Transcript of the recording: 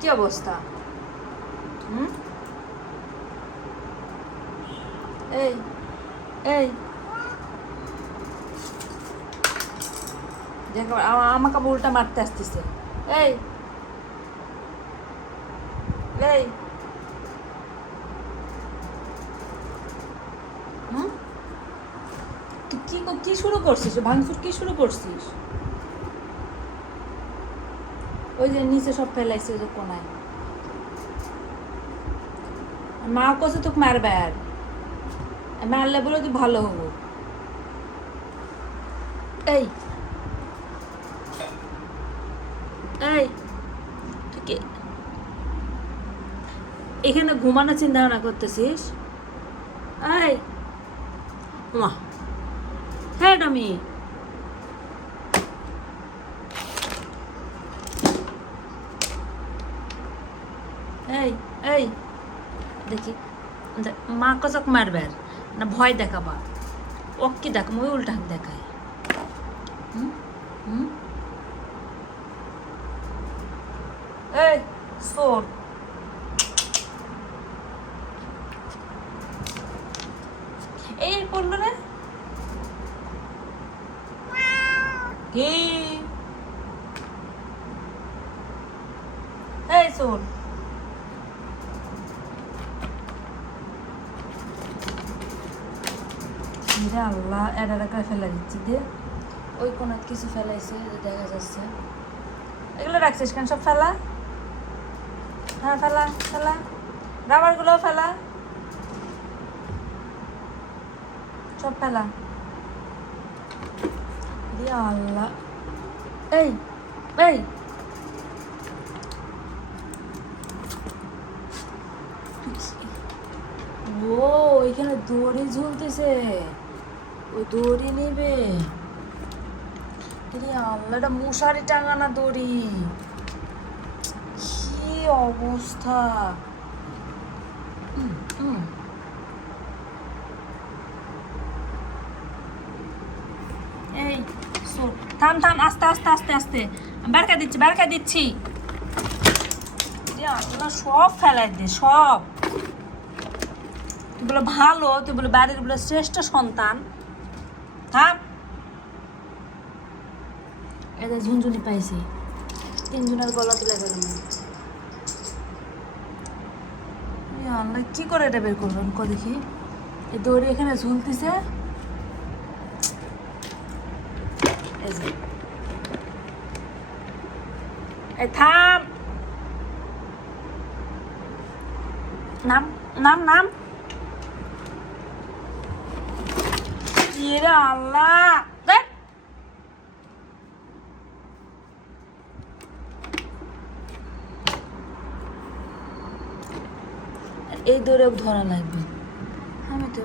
কি অবস্থা? এই এই দেখো আমাকে উল্টা মারতে আসতেছে। এই এই তুই কি শুরু করছিস? ভাঙচুর কি শুরু করছিস? ওই যে নিচে সব ফেলাইছে ওই যে কোনায়। মা কছে তোকে মারবে, আর মারলে বলে তুই ভালো হবো। এই এই তুই কে এখানে ঘুমানোর চিন্তা ভাবনা করতেছিস? এই মা, হ্যাঁ আমি এই এই দেখি মা কচক মারবে না ভয় দেখাবা? ও কি দেখ মই উল্টা দেখায়। হুম হুম এই শোন, এই পড়লো রে কি? এই শোন, আল্লাহ এরা ফেলা দিচ্ছি দিয়ে ওই কোনো কিছু ফেলাইছে দেখা যাচ্ছে। এগুলো রাখছিস কেন? সব ফেলা। হ্যাঁ ফেলা ফেলা, রাবারগুলোও ফেলা, সব ফেলা। আল্লাহ এই এই ও এখানে দড়ি ঝুলতেছে, ওই দড়ি নেবে। আল্লাহ, এটা মশারি টাঙানা দড়ি। কি অবস্থা! এই থাম থাম, আস্তে আস্তে আস্তে আস্তে বারকা দিচ্ছি। আল্লাহ, সব ফেলাই দে সব। তুই বলে ভালো, তুই বলে বাড়ির বলে শ্রেষ্ঠ সন্তান। থাম। এটা ঝুনঝুনি পাইছি, 3 জনের গলা তুলে গেল। আল্লাহ, কি করে এটা বের করবেন ক দেখি? এই দড়ি এখানে ঝুলতেছে। এই থাম, নাম নাম নাম। আল্লাহ, এই দৌড়ে ধরা লাগবে। আমি তো